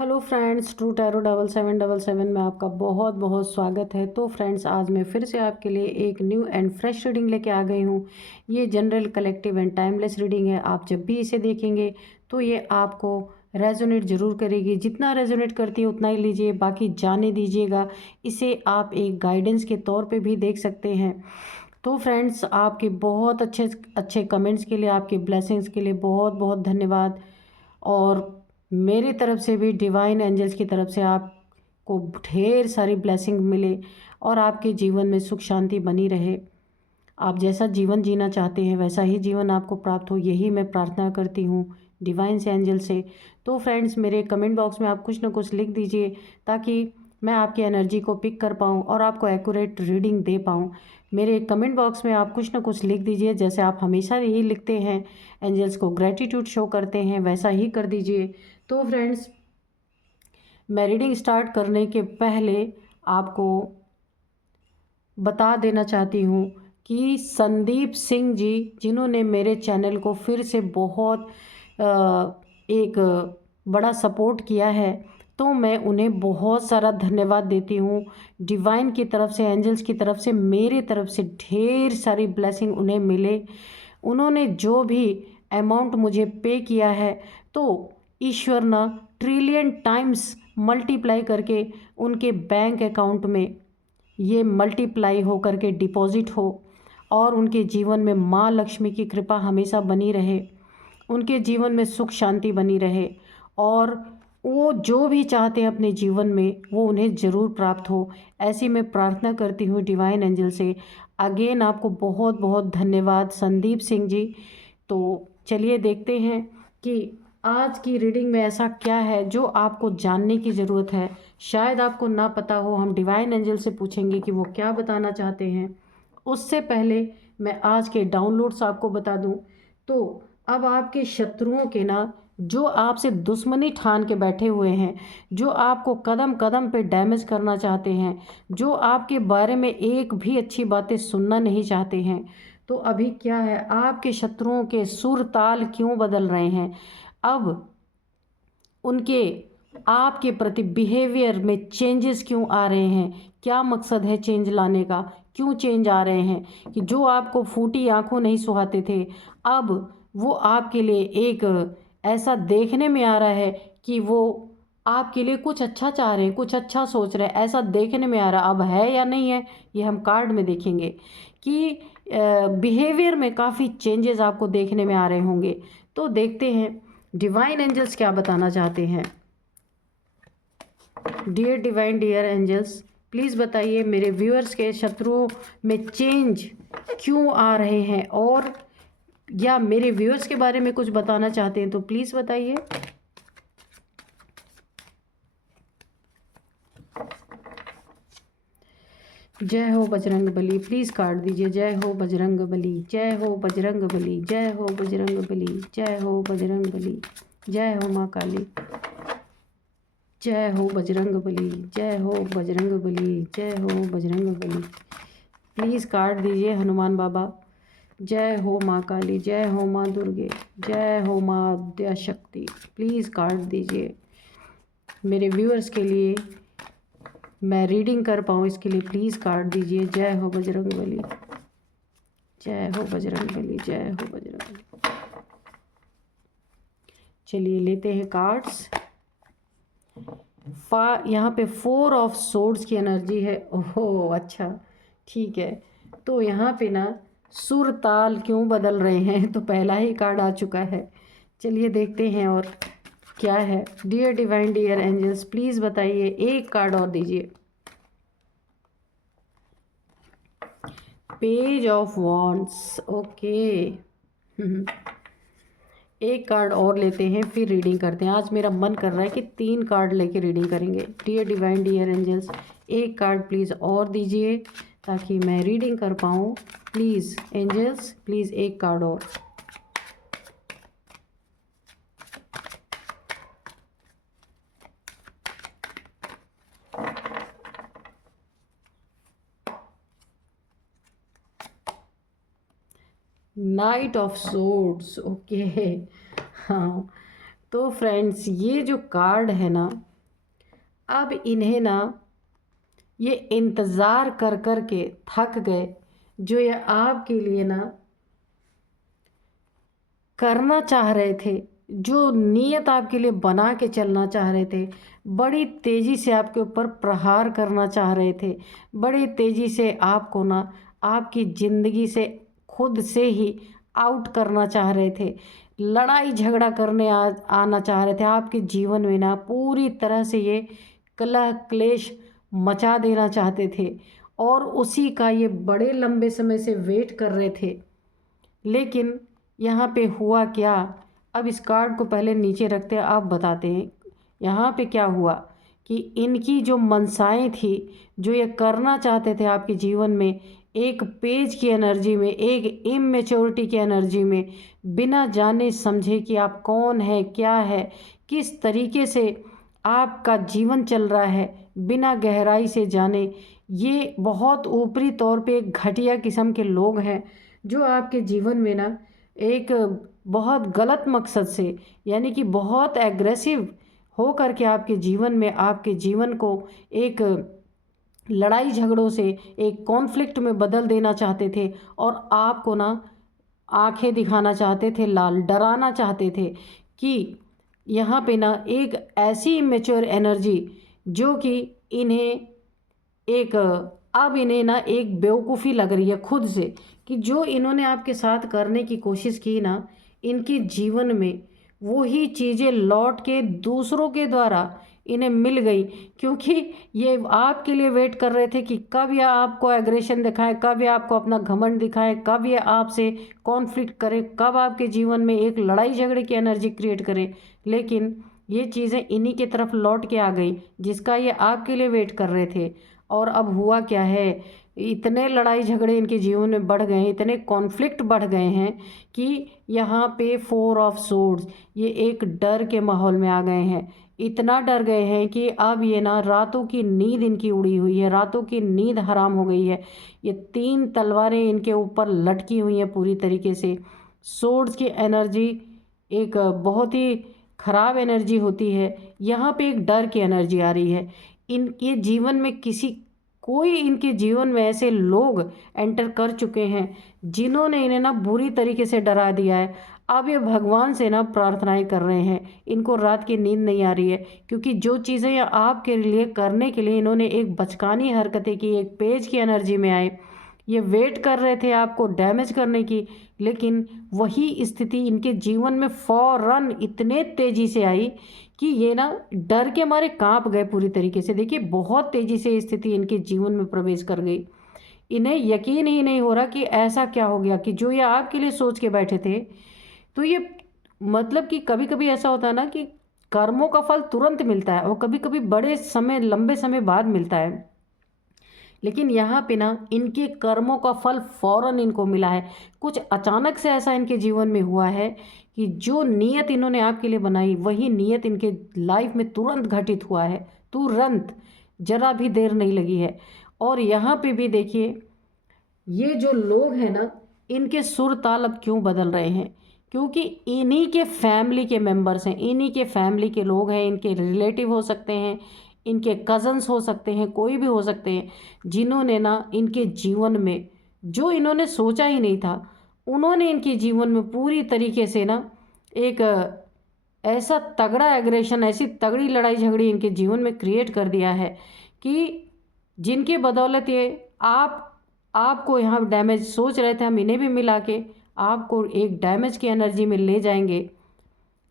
Hello friends, true tarot 7777 में आपका बहुत बहुत स्वागत है। तो फ्रेंड्स, आज मैं फिर से आपके लिए एक न्यू एंड फ्रेश रीडिंग लेके आ गई हूँ। ये general, collective and timeless reading है। आप जब भी इसे देखेंगे तो ये आपको रेजोनेट ज़रूर करेगी। जितना रेजोनेट करती है उतना ही लीजिए, बाकी जाने दीजिएगा। इसे आप एक गाइडेंस के तौर पर भी देख सकते हैं। तो फ्रेंड्स, आपके बहुत अच्छे अच्छे कमेंट्स के लिए, आपके ब्लेसिंग्स के लिए बहुत बहुत धन्यवाद। और मेरी तरफ से भी, डिवाइन एंजल्स की तरफ से आपको ढेर सारी ब्लेसिंग मिले और आपके जीवन में सुख शांति बनी रहे। आप जैसा जीवन जीना चाहते हैं वैसा ही जीवन आपको प्राप्त हो, यही मैं प्रार्थना करती हूँ डिवाइन से, एंजल से। तो फ्रेंड्स, मेरे कमेंट बॉक्स में आप कुछ ना कुछ लिख दीजिए ताकि मैं आपकी एनर्जी को पिक कर पाऊँ और आपको एक्यूरेट रीडिंग दे पाऊँ। मेरे कमेंट बॉक्स में आप कुछ ना कुछ लिख दीजिए, जैसे आप हमेशा यही लिखते हैं, एंजल्स को ग्रेटिट्यूड शो करते हैं, वैसा ही कर दीजिए। तो फ्रेंड्स, मैं रीडिंग स्टार्ट करने के पहले आपको बता देना चाहती हूँ कि संदीप सिंह जी, जिन्होंने मेरे चैनल को फिर से बहुत एक बड़ा सपोर्ट किया है, तो मैं उन्हें बहुत सारा धन्यवाद देती हूँ। डिवाइन की तरफ से, एंजल्स की तरफ से, मेरी तरफ से ढेर सारी ब्लेसिंग उन्हें मिले। उन्होंने जो भी अमाउंट मुझे पे किया है, तो ईश्वर ना ट्रिलियन टाइम्स मल्टीप्लाई करके उनके बैंक अकाउंट में ये मल्टीप्लाई हो करके डिपॉजिट हो और उनके जीवन में माँ लक्ष्मी की कृपा हमेशा बनी रहे, उनके जीवन में सुख शांति बनी रहे और वो जो भी चाहते हैं अपने जीवन में वो उन्हें ज़रूर प्राप्त हो। ऐसी मैं प्रार्थना करती हूँ डिवाइन एंजल से। अगेन आपको बहुत बहुत धन्यवाद संदीप सिंह जी। तो चलिए देखते हैं कि आज की रीडिंग में ऐसा क्या है जो आपको जानने की ज़रूरत है। शायद आपको ना पता हो, हम डिवाइन एंजल से पूछेंगे कि वो क्या बताना चाहते हैं। उससे पहले मैं आज के डाउनलोड्स आपको बता दूं। तो अब आपके शत्रुओं के ना, जो आपसे दुश्मनी ठान के बैठे हुए हैं, जो आपको कदम कदम पे डैमेज करना चाहते हैं, जो आपके बारे में एक भी अच्छी बातें सुनना नहीं चाहते हैं, तो अभी क्या है, आपके शत्रुओं के सुर ताल क्यों बदल रहे हैं। अब उनके आपके प्रति बिहेवियर में चेंजेस क्यों आ रहे हैं, क्या मकसद है चेंज लाने का, क्यों चेंज आ रहे हैं। कि जो आपको फूटी आंखों नहीं सुहाते थे, अब वो आपके लिए एक ऐसा देखने में आ रहा है कि वो आपके लिए कुछ अच्छा चाह रहे हैं, कुछ अच्छा सोच रहे हैं, ऐसा देखने में आ रहा। अब है या नहीं है, ये हम कार्ड में देखेंगे कि बिहेवियर में काफ़ी चेंजेस आपको देखने में आ रहे होंगे। तो देखते हैं डिवाइन एंजल्स क्या बताना चाहते हैं। Dear divine, dear angels, please बताइए मेरे व्यूअर्स के शत्रुओं में चेंज क्यों आ रहे हैं, और या मेरे व्यूअर्स के बारे में कुछ बताना चाहते हैं तो प्लीज़ बताइए। जय हो बजरंग बली, प्लीज़ कार्ड दीजिए। जय हो बजरंग बली, जय हो बजरंग बली, जय हो बजरंग बली, जय हो बजरंग बली, जय हो माँ काली, जय हो बजरंग बली, जय हो बजरंग बली, जय हो बजरंग बली। प्लीज़ कार्ड दीजिए हनुमान बाबा। जय हो माँ काली, जय हो माँ दुर्गे, जय हो माँ आद्या शक्ति। प्लीज़ कार्ड दीजिए मेरे व्यूअर्स के लिए, मैं रीडिंग कर पाऊँ इसके लिए प्लीज़ कार्ड दीजिए। जय हो बजरंग बली, जय हो बजरंग बली, जय हो बजरंग बली। चलिए लेते हैं कार्ड्स। यहाँ पे 4 ऑफ सोर्ड्स की एनर्जी है। ओहो अच्छा, ठीक है। तो यहाँ पे ना सुर ताल क्यों बदल रहे हैं, तो पहला ही कार्ड आ चुका है। चलिए देखते हैं और क्या है। Dear divine, dear angels, please बताइए, एक कार्ड और दीजिए। Page of wands, okay. एक कार्ड और लेते हैं फिर रीडिंग करते हैं। आज मेरा मन कर रहा है कि 3 कार्ड लेके रीडिंग करेंगे। डियर डिवाइन, डियर एंजल्स, एक कार्ड प्लीज़ और दीजिए ताकि मैं रीडिंग कर पाऊँ। प्लीज़ एंजल्स, प्लीज़ एक कार्ड और। Night of swords, okay. हाँ, तो फ्रेंड्स, ये जो कार्ड है ना, अब इन्हें ना ये इंतज़ार कर कर के थक गए, जो ये आपके लिए ना करना चाह रहे थे, जो नीयत आपके लिए बना के चलना चाह रहे थे, बड़ी तेज़ी से आपके ऊपर प्रहार करना चाह रहे थे, बड़ी तेज़ी से आपको ना आपकी ज़िंदगी से खुद से ही आउट करना चाह रहे थे, लड़ाई झगड़ा करने आना चाह रहे थे आपके जीवन में ना, पूरी तरह से ये कलह क्लेश मचा देना चाहते थे और उसी का ये बड़े लंबे समय से वेट कर रहे थे। लेकिन यहाँ पे हुआ क्या, अब इस कार्ड को पहले नीचे रखते हैं, आप बताते हैं यहाँ पे क्या हुआ कि इनकी जो मनसाएं थी, जो ये करना चाहते थे आपके जीवन में, एक पेज की एनर्जी में, एक इमेच्योरिटी की एनर्जी में, बिना जाने समझे कि आप कौन है, क्या है, किस तरीके से आपका जीवन चल रहा है, बिना गहराई से जाने, ये बहुत ऊपरी तौर पे एक घटिया किस्म के लोग हैं जो आपके जीवन में ना एक बहुत गलत मकसद से, यानी कि बहुत एग्रेसिव हो कर के आपके जीवन में, आपके जीवन को एक लड़ाई झगड़ों से, एक कॉन्फ्लिक्ट में बदल देना चाहते थे और आपको ना आंखें दिखाना चाहते थे लाल, डराना चाहते थे कि यहाँ पे ना एक ऐसी इमेच्योर एनर्जी जो कि इन्हें एक अब इन्हें ना एक बेवकूफ़ी लग रही है खुद से कि जो इन्होंने आपके साथ करने की कोशिश की ना, इनके जीवन में वही चीज़ें लौट के दूसरों के द्वारा इन्हें मिल गई, क्योंकि ये आपके लिए वेट कर रहे थे कि कब ये आपको एग्रेशन दिखाएं, कब ये आपको अपना घमंड दिखाएं, कब ये आपसे कॉन्फ्लिक्ट करें, कब आपके जीवन में एक लड़ाई झगड़े की एनर्जी क्रिएट करें। लेकिन ये चीज़ें इन्हीं की तरफ लौट के आ गई जिसका ये आपके लिए वेट कर रहे थे। और अब हुआ क्या है, इतने लड़ाई झगड़े इनके जीवन में बढ़ गए हैं, इतने कॉन्फ्लिक्ट बढ़ गए हैं कि यहाँ पे 4 ऑफ सोर्ड्स, ये एक डर के माहौल में आ गए हैं। इतना डर गए हैं कि अब ये ना रातों की नींद इनकी उड़ी हुई है, रातों की नींद हराम हो गई है। ये 3 तलवारें इनके ऊपर लटकी हुई हैं पूरी तरीके से। सोर्ड्स की एनर्जी एक बहुत ही ख़राब एनर्जी होती है। यहाँ पे एक डर की एनर्जी आ रही है। इनके जीवन में कोई इनके जीवन में ऐसे लोग एंटर कर चुके हैं जिन्होंने इन्हें ना बुरी तरीके से डरा दिया है। अब ये भगवान से ना प्रार्थनाएं कर रहे हैं, इनको रात की नींद नहीं आ रही है, क्योंकि जो चीज़ें ये आपके लिए करने के लिए इन्होंने एक बचकानी हरकतें की, एक पेज की एनर्जी में आए, ये वेट कर रहे थे आपको डैमेज करने की, लेकिन वही स्थिति इनके जीवन में फौरन इतने तेज़ी से आई कि ये ना डर के मारे कांप गए पूरी तरीके से। देखिए बहुत तेज़ी से ये स्थिति इनके जीवन में प्रवेश कर गई। इन्हें यकीन ही नहीं हो रहा कि ऐसा क्या हो गया कि जो ये आपके लिए सोच के बैठे थे, तो ये मतलब कि कभी कभी ऐसा होता है ना कि कर्मों का फल तुरंत मिलता है और कभी कभी बड़े समय लंबे समय बाद मिलता है। लेकिन यहाँ पे ना इनके कर्मों का फल फौरन इनको मिला है। कुछ अचानक से ऐसा इनके जीवन में हुआ है कि जो नीयत इन्होंने आपके लिए बनाई, वही नीयत इनके लाइफ में तुरंत घटित हुआ है, तुरंत, जरा भी देर नहीं लगी है। और यहाँ पे भी देखिए, ये जो लोग हैं ना, इनके सुर ताल अब क्यों बदल रहे हैं, क्योंकि इन्हीं के फैमिली के मेंबर्स हैं, इन्हीं के फैमिली के लोग हैं, इनके रिलेटिव हो सकते हैं, इनके कज़न्स हो सकते हैं, कोई भी हो सकते हैं, जिन्होंने ना इनके जीवन में जो इन्होंने सोचा ही नहीं था, उन्होंने इनके जीवन में पूरी तरीके से ना एक ऐसा तगड़ा एग्रेशन, ऐसी तगड़ी लड़ाई झगड़ी इनके जीवन में क्रिएट कर दिया है कि जिनके बदौलत ये आपको यहाँ डैमेज सोच रहे थे, हम इन्हें भी मिला के आपको एक डैमेज की एनर्जी में ले जाएंगे,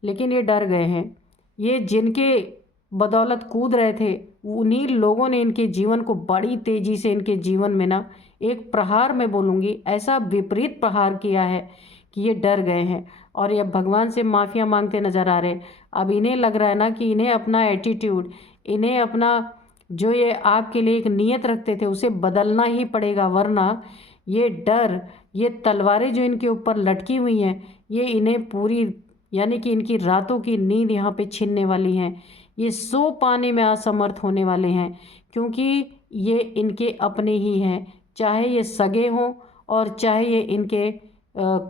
लेकिन ये डर गए हैं। ये जिनके बदौलत कूद रहे थे, उन्हीं लोगों ने इनके जीवन को बड़ी तेज़ी से इनके जीवन में ना एक प्रहार, मैं बोलूँगी ऐसा विपरीत प्रहार किया है कि ये डर गए हैं और ये भगवान से माफ़िया मांगते नज़र आ रहे हैं। अब इन्हें लग रहा है ना कि इन्हें अपना एटीट्यूड, इन्हें अपना जो ये आपके लिए एक नीयत रखते थे उसे बदलना ही पड़ेगा, वरना ये डर, ये तलवारें जो इनके ऊपर लटकी हुई हैं, ये इन्हें पूरी, यानी कि इनकी रातों की नींद यहाँ पे छीनने वाली हैं। ये सो पाने में असमर्थ होने वाले हैं, क्योंकि ये इनके अपने ही हैं, चाहे ये सगे हों और चाहे ये इनके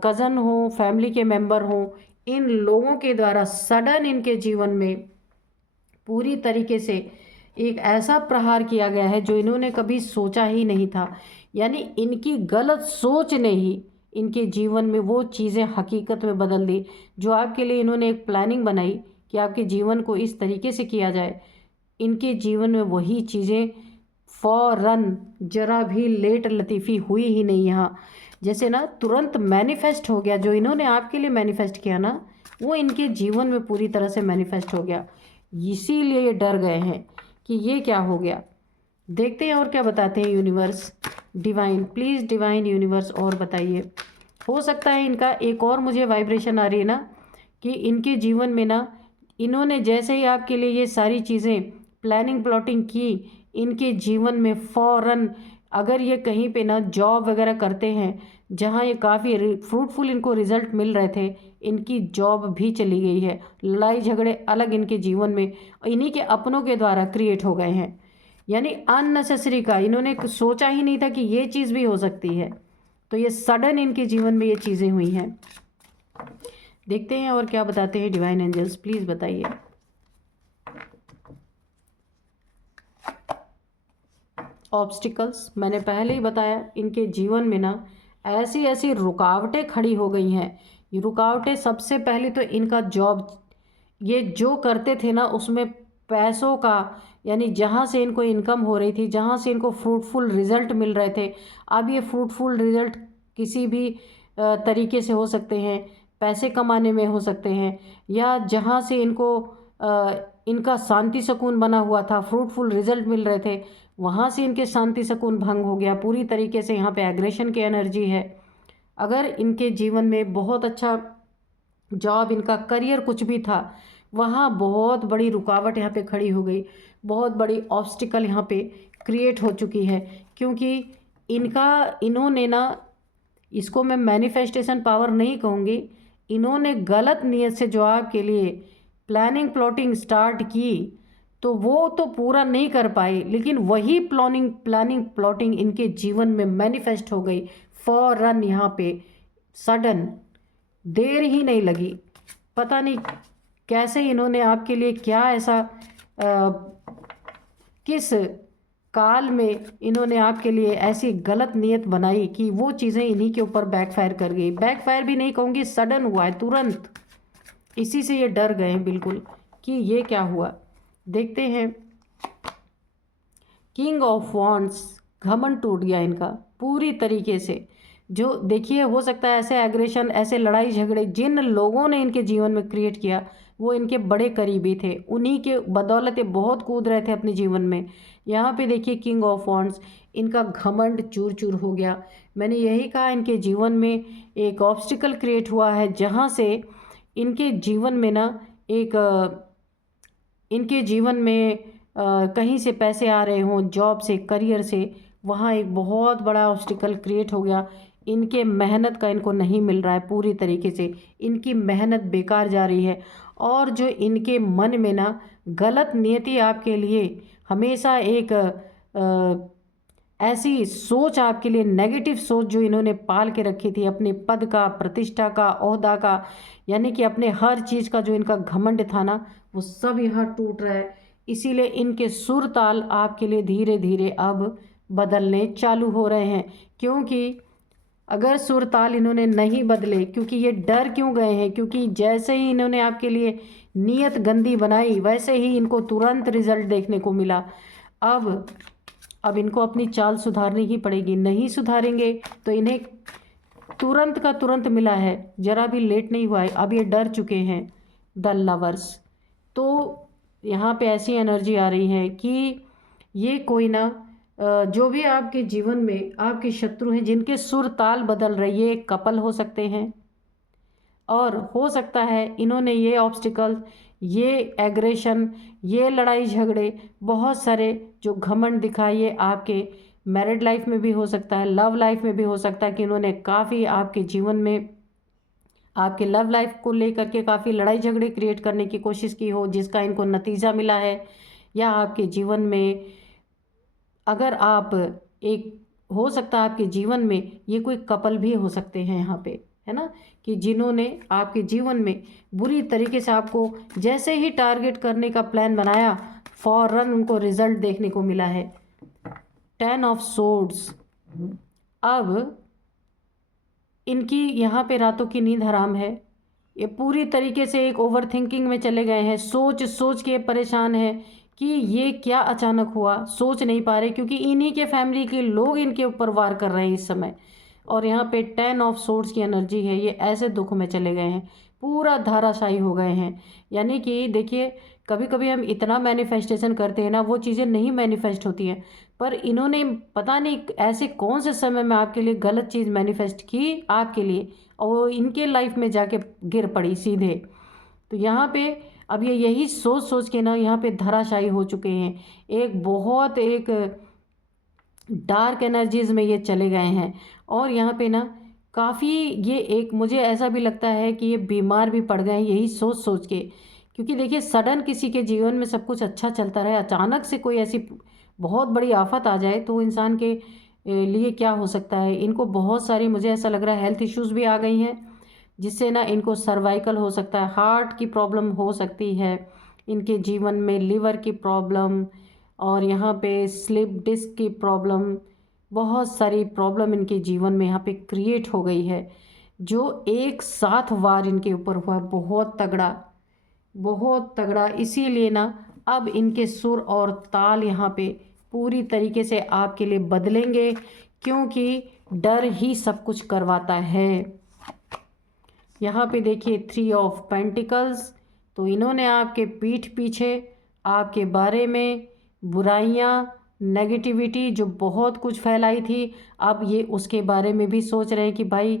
कज़न हों, फैमिली के मेंबर हों। इन लोगों के द्वारा सडन इनके जीवन में पूरी तरीके से एक ऐसा प्रहार किया गया है जो इन्होंने कभी सोचा ही नहीं था। यानी इनकी गलत सोच ने ही इनके जीवन में वो चीज़ें हकीकत में बदल दी, जो आपके लिए इन्होंने एक प्लानिंग बनाई कि आपके जीवन को इस तरीके से किया जाए। इनके जीवन में वही चीज़ें फ़ौरन, जरा भी लेट लतीफ़ी हुई ही नहीं यहाँ। जैसे ना तुरंत मैनिफेस्ट हो गया, जो इन्होंने आपके लिए मैनिफेस्ट किया ना, वो इनके जीवन में पूरी तरह से मैनिफेस्ट हो गया। इसीलिए ये डर गए हैं कि ये क्या हो गया। देखते हैं और क्या बताते हैं universe, divine, please divine universe और बताइए। हो सकता है इनका एक और मुझे वाइब्रेशन आ रही है ना, कि इनके जीवन में ना, इन्होंने जैसे ही आपके लिए ये सारी चीज़ें प्लानिंग प्लॉटिंग की, इनके जीवन में फ़ौरन, अगर ये कहीं पे ना जॉब वगैरह करते हैं जहाँ ये काफ़ी फ्रूटफुल इनको रिजल्ट मिल रहे थे, इनकी जॉब भी चली गई है। लड़ाई झगड़े अलग इनके जीवन में इन्हीं के अपनों के द्वारा क्रिएट हो गए हैं। यानी अननेसेसरी का इन्होंने सोचा ही नहीं था कि ये चीज़ भी हो सकती है, तो ये सडन इनके जीवन में ये चीज़ें हुई हैं। देखते हैं और क्या बताते हैं डिवाइन एंजल्स, प्लीज़ बताइए। ऑब्स्टिकल्स, मैंने पहले ही बताया इनके जीवन में ना ऐसी ऐसी रुकावटें खड़ी हो गई हैं। ये रुकावटें सबसे पहले तो इनका जॉब, ये जो करते थे ना उसमें पैसों का, यानी जहाँ से इनको इनकम हो रही थी, जहाँ से इनको फ्रूटफुल रिजल्ट मिल रहे थे, अब ये फ्रूटफुल रिजल्ट किसी भी तरीके से हो सकते हैं, पैसे कमाने में हो सकते हैं, या जहाँ से इनको इनका शांति सुकून बना हुआ था, फ्रूटफुल रिजल्ट मिल रहे थे, वहाँ से इनके शांति सुकून भंग हो गया पूरी तरीके से। यहाँ पे एग्रेशन की एनर्जी है। अगर इनके जीवन में बहुत अच्छा जॉब, इनका करियर कुछ भी था, वहाँ बहुत बड़ी रुकावट यहाँ पे खड़ी हो गई, बहुत बड़ी ऑब्स्टिकल यहाँ पे क्रिएट हो चुकी है। क्योंकि इन्होंने ना, इसको मैं मैनिफेस्टेशन पावर नहीं कहूँगी, इन्होंने गलत नीयत से जो आपके लिए प्लानिंग प्लॉटिंग स्टार्ट की, तो वो तो पूरा नहीं कर पाए, लेकिन वही प्लानिंग प्लॉटिंग इनके जीवन में मैनिफेस्ट हो गई फौरन, यहाँ पे सडन, देर ही नहीं लगी। पता नहीं कैसे इन्होंने आपके लिए क्या ऐसा किस काल में इन्होंने आपके लिए ऐसी गलत नीयत बनाई कि वो चीज़ें इन्हीं के ऊपर बैकफायर कर गई। बैकफायर भी नहीं कहूँगी, सडन हुआ है तुरंत। इसी से ये डर गए हैं बिल्कुल कि ये क्या हुआ। देखते हैं किंग ऑफ वॉन्ड्स, घमंड टूट गया इनका पूरी तरीके से। जो देखिए, हो सकता है ऐसे एग्रेशन, ऐसे लड़ाई झगड़े जिन लोगों ने इनके जीवन में क्रिएट किया, वो इनके बड़े करीबी थे, उन्हीं के बदौलत ये बहुत कूद रहे थे अपने जीवन में। यहाँ पे देखिए किंग ऑफ वॉन्ड्स, इनका घमंड चूर चूर हो गया। मैंने यही कहा, इनके जीवन में एक ऑब्स्टिकल क्रिएट हुआ है, जहाँ से इनके जीवन में ना एक इनके जीवन में कहीं से पैसे आ रहे हों, जॉब से, करियर से, वहाँ एक बहुत बड़ा ऑब्स्टिकल क्रिएट हो गया। इनके मेहनत का इनको नहीं मिल रहा है पूरी तरीके से, इनकी मेहनत बेकार जा रही है। और जो इनके मन में ना गलत नियति आपके लिए हमेशा एक ऐसी सोच आपके लिए, नेगेटिव सोच जो इन्होंने पाल के रखी थी, अपने पद का, प्रतिष्ठा का, ओहदा का, यानी कि अपने हर चीज़ का जो इनका घमंड था ना, वो सब यहाँ टूट रहा है। इसीलिए इनके सुर ताल आपके लिए धीरे धीरे अब बदलने चालू हो रहे हैं। क्योंकि अगर सुर ताल इन्होंने नहीं बदले, क्योंकि ये डर क्यों गए हैं, क्योंकि जैसे ही इन्होंने आपके लिए नीयत गंदी बनाई, वैसे ही इनको तुरंत रिजल्ट देखने को मिला। अब इनको अपनी चाल सुधारनी ही पड़ेगी, नहीं सुधारेंगे तो इन्हें तुरंत का तुरंत मिला है, जरा भी लेट नहीं हुआ है। अब ये डर चुके हैं द लवर्स। तो यहाँ पे ऐसी एनर्जी आ रही है कि ये कोई ना, जो भी आपके जीवन में आपके शत्रु हैं, जिनके सुर ताल बदल रहे, ये एक कपल हो सकते हैं। और हो सकता है इन्होंने ये ऑब्स्टिकल, ये एग्रेशन, ये लड़ाई झगड़े, बहुत सारे जो घमंड दिखाइए, आपके मैरिड लाइफ में भी हो सकता है, लव लाइफ में भी हो सकता है कि इन्होंने काफ़ी आपके जीवन में, आपके लव लाइफ को लेकर के काफ़ी लड़ाई झगड़े क्रिएट करने की कोशिश की हो, जिसका इनको नतीजा मिला है। या आपके जीवन में अगर आप एक, हो सकता है आपके जीवन में ये कोई कपल भी हो सकते हैं यहाँ पे, है ना, कि जिन्होंने आपके जीवन में बुरी तरीके से आपको जैसे ही टारगेट करने का प्लान बनाया, फौरन उनको रिजल्ट देखने को मिला है। 10 ऑफ सोर्ड्स। अब इनकी यहाँ पे रातों की नींद हराम है। ये पूरी तरीके से एक ओवर थिंकिंग में चले गए हैं, सोच सोच के परेशान है कि ये क्या अचानक हुआ, सोच नहीं पा रहे, क्योंकि इन्हीं के फैमिली के लोग इनके ऊपर वार कर रहे हैं इस समय। और यहाँ पे 10 ऑफ सोर्ड्स की एनर्जी है, ये ऐसे दुख में चले गए हैं, पूरा धाराशायी हो गए हैं। यानी कि देखिए, कभी कभी हम इतना मैनिफेस्टेशन करते हैं ना, वो चीज़ें नहीं मैनिफेस्ट होती हैं, पर इन्होंने पता नहीं ऐसे कौन से समय में आपके लिए गलत चीज़ मैनिफेस्ट की आपके लिए, और वो इनके लाइफ में जाके गिर पड़ी सीधे। तो यहाँ पे अब ये यही सोच सोच के ना यहाँ पे धराशायी हो चुके हैं, एक बहुत एक डार्क एनर्जीज में ये चले गए हैं। और यहाँ पे ना काफ़ी ये एक मुझे ऐसा भी लगता है कि ये बीमार भी पड़ गए हैं यही सोच सोच के, क्योंकि देखिए सडन किसी के जीवन में सब कुछ अच्छा चलता रहे, अचानक से कोई ऐसी बहुत बड़ी आफत आ जाए तो इंसान के लिए क्या हो सकता है। इनको बहुत सारी, मुझे ऐसा लग रहा है, हेल्थ इश्यूज़ भी आ गई हैं, जिससे ना इनको सर्वाइकल हो सकता है, हार्ट की प्रॉब्लम हो सकती है इनके जीवन में, लिवर की प्रॉब्लम, और यहाँ पे स्लिप डिस्क की प्रॉब्लम, बहुत सारी प्रॉब्लम इनके जीवन में यहाँ पे क्रिएट हो गई है, जो एक साथ वार इनके ऊपर हुआ है, बहुत तगड़ा, बहुत तगड़ा। इसीलिए ना अब इनके सुर और ताल यहाँ पे पूरी तरीके से आपके लिए बदलेंगे, क्योंकि डर ही सब कुछ करवाता है। यहाँ पे देखिए 3 ऑफ पेंटिकल्स। तो इन्होंने आपके पीठ पीछे आपके बारे में बुराइयाँ, नेगेटिविटी जो बहुत कुछ फैलाई थी, अब ये उसके बारे में भी सोच रहे हैं कि भाई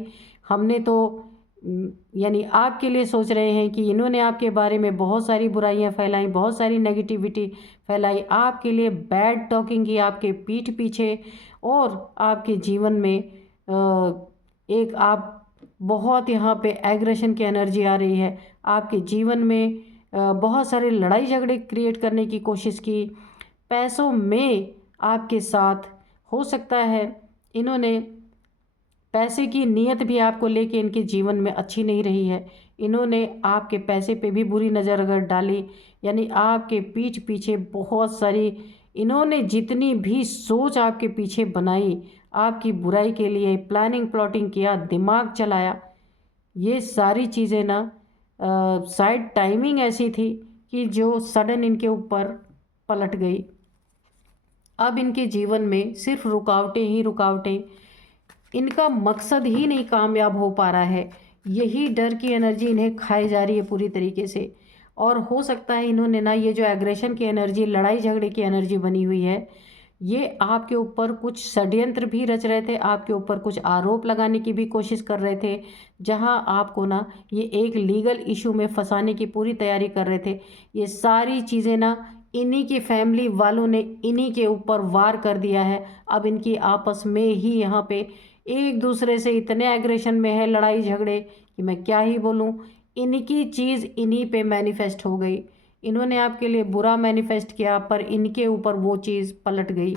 हमने तो यानी आपके लिए सोच रहे हैं कि इन्होंने आपके बारे में बहुत सारी बुराइयां फैलाई, बहुत सारी नेगेटिविटी फैलाई, आपके लिए बैड टॉकिंग की आपके पीठ पीछे, और आपके जीवन में एक आप बहुत यहाँ पे एग्रेशन की एनर्जी आ रही है, आपके जीवन में बहुत सारे लड़ाई झगड़े क्रिएट करने की कोशिश की, पैसों में आपके साथ हो सकता है इन्होंने पैसे की नीयत भी आपको लेके इनके जीवन में अच्छी नहीं रही है, इन्होंने आपके पैसे पे भी बुरी नज़र अगर डाली, यानी आपके पीठ पीछे बहुत सारी इन्होंने जितनी भी सोच आपके पीछे बनाई, आपकी बुराई के लिए प्लानिंग प्लॉटिंग किया, दिमाग चलाया, ये सारी चीज़ें ना शायद टाइमिंग ऐसी थी कि जो सडन इनके ऊपर पलट गई। अब इनके जीवन में सिर्फ रुकावटें ही रुकावटें, इनका मकसद ही नहीं कामयाब हो पा रहा है, यही डर की एनर्जी इन्हें खाई जा रही है पूरी तरीके से। और हो सकता है इन्होंने ना ये जो एग्रेशन की एनर्जी, लड़ाई झगड़े की एनर्जी बनी हुई है, ये आपके ऊपर कुछ षड्यंत्र भी रच रहे थे, आपके ऊपर कुछ आरोप लगाने की भी कोशिश कर रहे थे, जहां आपको ना ये एक लीगल इशू में फंसाने की पूरी तैयारी कर रहे थे। ये सारी चीज़ें ना इन्हीं की फैमिली वालों ने इन्हीं के ऊपर वार कर दिया है। अब इनकी आपस में ही यहाँ पे एक दूसरे से इतने एग्रेशन में है, लड़ाई झगड़े, कि मैं क्या ही बोलूँ। इनकी चीज़ इन्हीं पे मैनिफेस्ट हो गई, इन्होंने आपके लिए बुरा मैनिफेस्ट किया, पर इनके ऊपर वो चीज़ पलट गई।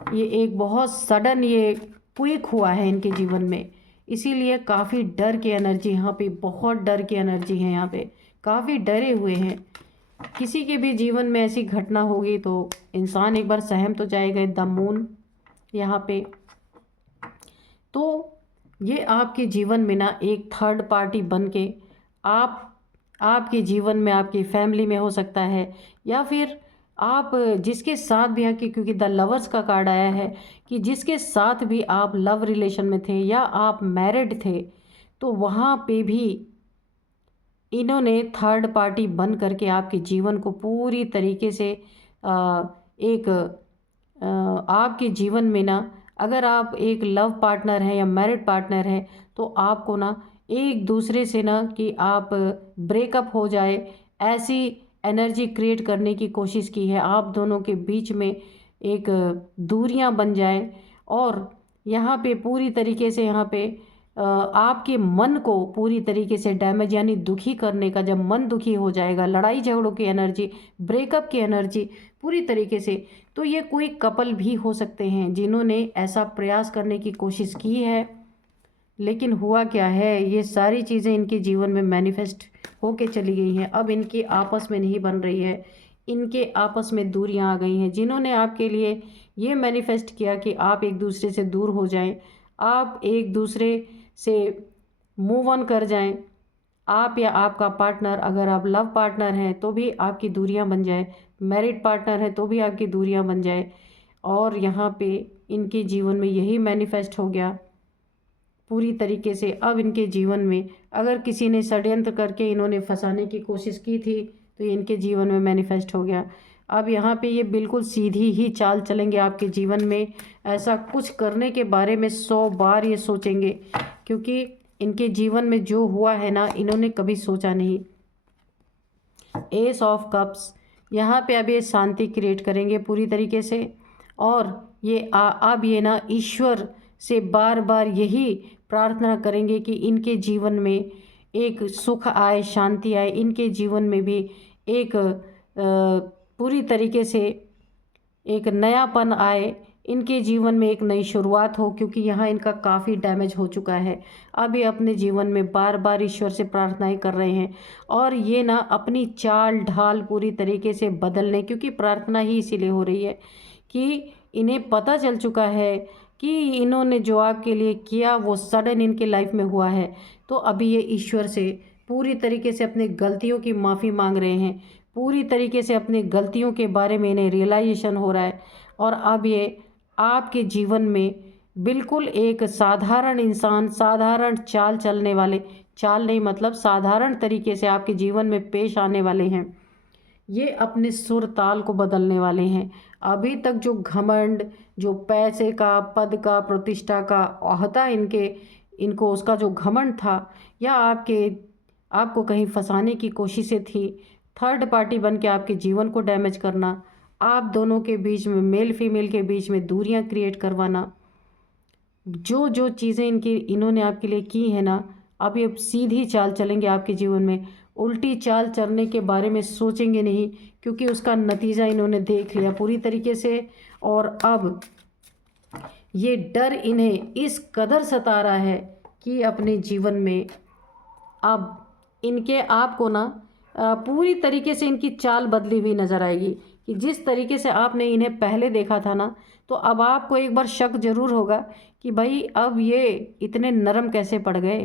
ये एक बहुत सडन ये क्विक हुआ है इनके जीवन में, इसीलिए काफ़ी डर की एनर्जी यहाँ पे, बहुत डर की एनर्जी है यहाँ पे, काफ़ी डरे हुए हैं। किसी के भी जीवन में ऐसी घटना होगी तो इंसान एक बार सहम तो जाएगा। द मून यहाँ पे, तो ये आपके जीवन में ना एक थर्ड पार्टी बन के आपके जीवन में, आपकी फैमिली में हो सकता है, या फिर आप जिसके साथ भी हैं, क्योंकि द लवर्स का कार्ड आया है कि जिसके साथ भी आप लव रिलेशन में थे या आप मैरिड थे, तो वहाँ पे भी इन्होंने थर्ड पार्टी बन करके आपके जीवन को पूरी तरीके से आपके जीवन में ना, अगर आप एक लव पार्टनर हैं या मैरिड पार्टनर हैं, तो आपको ना एक दूसरे से ना कि आप ब्रेकअप हो जाए, ऐसी एनर्जी क्रिएट करने की कोशिश की है। आप दोनों के बीच में एक दूरियां बन जाए, और यहाँ पे पूरी तरीके से यहाँ पे आपके मन को पूरी तरीके से डैमेज, यानी दुखी करने का, जब मन दुखी हो जाएगा, लड़ाई झगड़ों की एनर्जी, ब्रेकअप की एनर्जी पूरी तरीके से, तो ये कोई कपल भी हो सकते हैं जिन्होंने ऐसा प्रयास करने की कोशिश की है, लेकिन हुआ क्या है, ये सारी चीज़ें इनके जीवन में मैनिफेस्ट होके चली गई हैं। अब इनकी आपस में नहीं बन रही है, इनके आपस में दूरियां आ गई हैं। जिन्होंने आपके लिए ये मैनिफेस्ट किया कि आप एक दूसरे से दूर हो जाएं, आप एक दूसरे से मूव ऑन कर जाएं, आप या आपका पार्टनर, अगर आप लव पार्टनर हैं तो भी आपकी दूरियां बन जाए, मैरिड पार्टनर है तो भी आपकी दूरियां बन जाए। और यहाँ पे इनके जीवन में यही मैनिफेस्ट हो गया पूरी तरीके से। अब इनके जीवन में अगर किसी ने षड्यंत्र करके इन्होंने फंसाने की कोशिश की थी तो ये इनके जीवन में मैनिफेस्ट हो गया। अब यहाँ पे ये बिल्कुल सीधी ही चाल चलेंगे आपके जीवन में, ऐसा कुछ करने के बारे में 100 बार ये सोचेंगे, क्योंकि इनके जीवन में जो हुआ है ना, इन्होंने कभी सोचा नहीं। एस ऑफ कप्स, यहाँ पे अब ये शांति क्रिएट करेंगे पूरी तरीके से। और ये अब ये ना ईश्वर से बार बार यही प्रार्थना करेंगे कि इनके जीवन में एक सुख आए, शांति आए, इनके जीवन में भी एक पूरी तरीके से एक नयापन आए, इनके जीवन में एक नई शुरुआत हो, क्योंकि यहाँ इनका काफ़ी डैमेज हो चुका है। अब ये अपने जीवन में बार बार ईश्वर से प्रार्थनाएं कर रहे हैं और ये ना अपनी चाल ढाल पूरी तरीके से बदल लें, क्योंकि प्रार्थना ही इसीलिए हो रही है कि इन्हें पता चल चुका है कि इन्होंने जो आपके लिए किया वो सडन इनके लाइफ में हुआ है। तो अभी ये ईश्वर से पूरी तरीके से अपनी गलतियों की माफ़ी मांग रहे हैं, पूरी तरीके से अपनी गलतियों के बारे में इन्हें रियलाइजेशन हो रहा है। और अब ये आपके जीवन में बिल्कुल एक साधारण इंसान, साधारण चाल चलने वाले, चाल नहीं मतलब साधारण तरीके से आपके जीवन में पेश आने वाले हैं। ये अपने सुर ताल को बदलने वाले हैं। अभी तक जो घमंड, जो पैसे का, पद का, प्रतिष्ठा का ओहदा इनको उसका जो घमंड था, या आपको कहीं फंसाने की कोशिशें थी, थर्ड पार्टी बन के आपके जीवन को डैमेज करना, आप दोनों के बीच में, मेल फीमेल के बीच में दूरियां क्रिएट करवाना, जो जो चीज़ें इन्होंने आपके लिए की है ना, अब ये सीधी चाल चलेंगे आपके जीवन में। उल्टी चाल चलने के बारे में सोचेंगे नहीं, क्योंकि उसका नतीजा इन्होंने देख लिया पूरी तरीके से। और अब ये डर इन्हें इस कदर सता रहा है कि अपने जीवन में अब इनके आप को ना पूरी तरीके से इनकी चाल बदली हुई नज़र आएगी, कि जिस तरीके से आपने इन्हें पहले देखा था ना, तो अब आपको एक बार शक ज़रूर होगा कि भाई अब ये इतने नरम कैसे पड़ गए,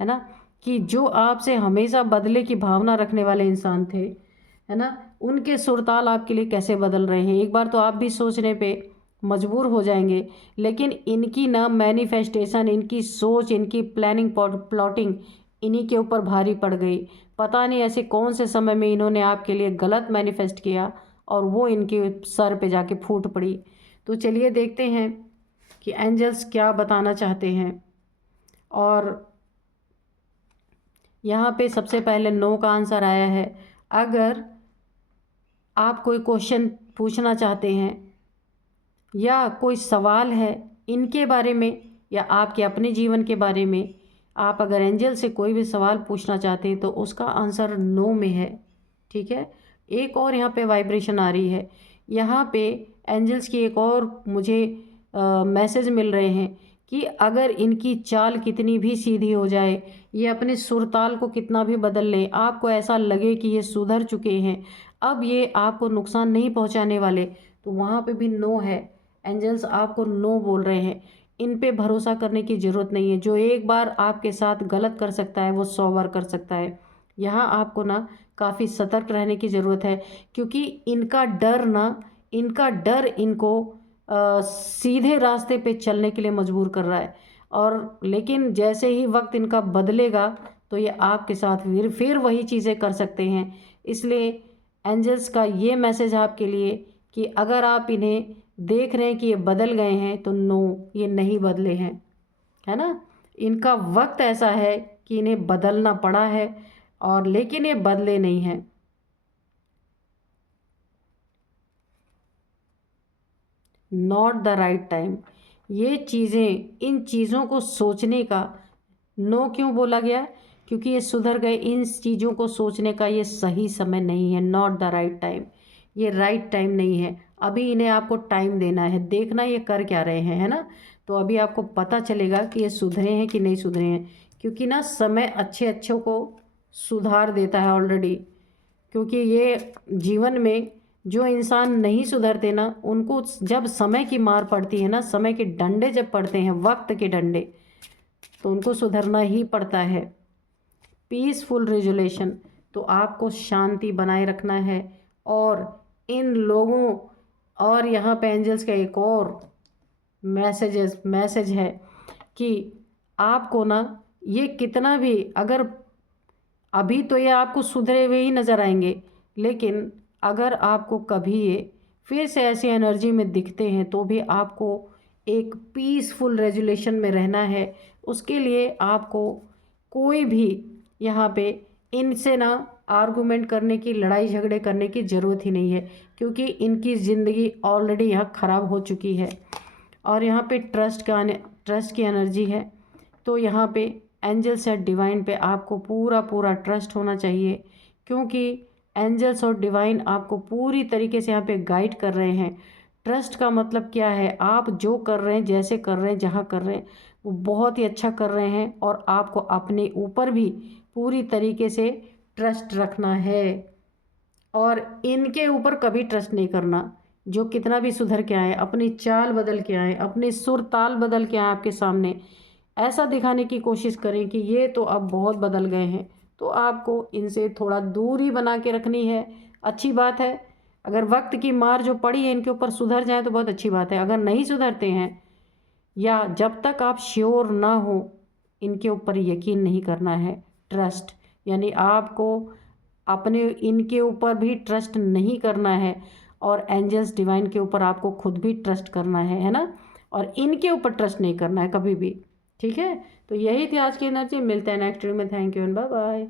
है ना, कि जो आपसे हमेशा बदले की भावना रखने वाले इंसान थे, है ना, उनके सुरताल आपके लिए कैसे बदल रहे हैं। एक बार तो आप भी सोचने पे मजबूर हो जाएंगे। लेकिन इनकी ना मैनिफेस्टेशन, इनकी सोच, इनकी प्लानिंग, प्लॉटिंग इन्हीं के ऊपर भारी पड़ गई। पता नहीं ऐसे कौन से समय में इन्होंने आपके लिए गलत मैनिफेस्ट किया और वो इनके सर पे जाके फूट पड़ी। तो चलिए देखते हैं कि एंजल्स क्या बताना चाहते हैं। और यहाँ पे सबसे पहले नो का आंसर आया है। अगर आप कोई क्वेश्चन पूछना चाहते हैं या कोई सवाल है इनके बारे में या आपके अपने जीवन के बारे में, आप अगर एंजल से कोई भी सवाल पूछना चाहते हैं तो उसका आंसर नो में है। ठीक है। एक और यहाँ पे वाइब्रेशन आ रही है। यहाँ पे एंजल्स की एक और मुझे मैसेज मिल रहे हैं कि अगर इनकी चाल कितनी भी सीधी हो जाए, ये अपने सुरताल को कितना भी बदल लें, आपको ऐसा लगे कि ये सुधर चुके हैं, अब ये आपको नुकसान नहीं पहुंचाने वाले, तो वहाँ पे भी नो है। एंजल्स आपको नो बोल रहे हैं। इन पे भरोसा करने की ज़रूरत नहीं है। जो एक बार आपके साथ गलत कर सकता है वो 100 बार कर सकता है। यहाँ आपको ना काफ़ी सतर्क रहने की ज़रूरत है, क्योंकि इनका डर इनको सीधे रास्ते पे चलने के लिए मजबूर कर रहा है। और लेकिन जैसे ही वक्त इनका बदलेगा तो ये आपके साथ फिर वही चीज़ें कर सकते हैं। इसलिए एंजल्स का ये मैसेज आपके लिए कि अगर आप इन्हें देख रहे हैं कि ये बदल गए हैं तो नो, ये नहीं बदले हैं, है ना। इनका वक्त ऐसा है कि इन्हें बदलना पड़ा है, और लेकिन ये बदले नहीं हैं। Not the right time. ये चीज़ें, इन चीज़ों को सोचने का नो क्यों बोला गया, क्योंकि ये सुधर गए। इन चीज़ों को सोचने का ये सही समय नहीं है। नॉट द राइट टाइम, ये राइट टाइम नहीं है। अभी इन्हें आपको टाइम देना है, देखना ये कर क्या रहे हैं, है ना। तो अभी आपको पता चलेगा कि ये सुधरे हैं कि नहीं सुधरे हैं, क्योंकि ना समय अच्छे अच्छों को सुधार देता है ऑलरेडी। क्योंकि ये जीवन में जो इंसान नहीं सुधरते ना, उनको जब समय की मार पड़ती है ना, समय के डंडे जब पड़ते हैं, वक्त के डंडे, तो उनको सुधरना ही पड़ता है। पीसफुल रेजुलेशन, तो आपको शांति बनाए रखना है। और इन लोगों, और यहाँ पे एंजल्स का एक और मैसेज है कि आपको ना ये कितना भी, अगर अभी तो ये आपको सुधरे हुए ही नज़र आएंगे, लेकिन अगर आपको कभी ये फिर से ऐसी एनर्जी में दिखते हैं तो भी आपको एक पीसफुल रेजुलेशन में रहना है। उसके लिए आपको कोई भी यहाँ पे इनसे ना आर्गुमेंट करने की, लड़ाई झगड़े करने की ज़रूरत ही नहीं है, क्योंकि इनकी ज़िंदगी ऑलरेडी यहाँ ख़राब हो चुकी है। और यहाँ पे ट्रस्ट की एनर्जी है। तो यहाँ पे एंजल्स एंड डिवाइन पे आपको पूरा पूरा ट्रस्ट होना चाहिए, क्योंकि एंजल्स और डिवाइन आपको पूरी तरीके से यहाँ पे गाइड कर रहे हैं। ट्रस्ट का मतलब क्या है, आप जो कर रहे हैं, जैसे कर रहे हैं, जहाँ कर रहे हैं, वो बहुत ही अच्छा कर रहे हैं। और आपको अपने ऊपर भी पूरी तरीके से ट्रस्ट रखना है, और इनके ऊपर कभी ट्रस्ट नहीं करना। जो कितना भी सुधर के आए, अपनी चाल बदल के आए, अपने सुर ताल बदल के आए, आपके सामने ऐसा दिखाने की कोशिश करें कि ये तो अब बहुत बदल गए हैं, तो आपको इनसे थोड़ा दूरी बना के रखनी है। अच्छी बात है, अगर वक्त की मार जो पड़ी है इनके ऊपर सुधर जाए तो बहुत अच्छी बात है। अगर नहीं सुधरते हैं, या जब तक आप श्योर ना हो, इनके ऊपर यकीन नहीं करना है। ट्रस्ट यानी आपको अपने इनके ऊपर भी ट्रस्ट नहीं करना है, और एंजल्स डिवाइन के ऊपर आपको खुद भी ट्रस्ट करना है ना, और इनके ऊपर ट्रस्ट नहीं करना है कभी भी। ठीक है, तो यही थी आज की एनर्जी। मिलते हैं नेक्स्ट वीडियो में। Thank you and bye bye.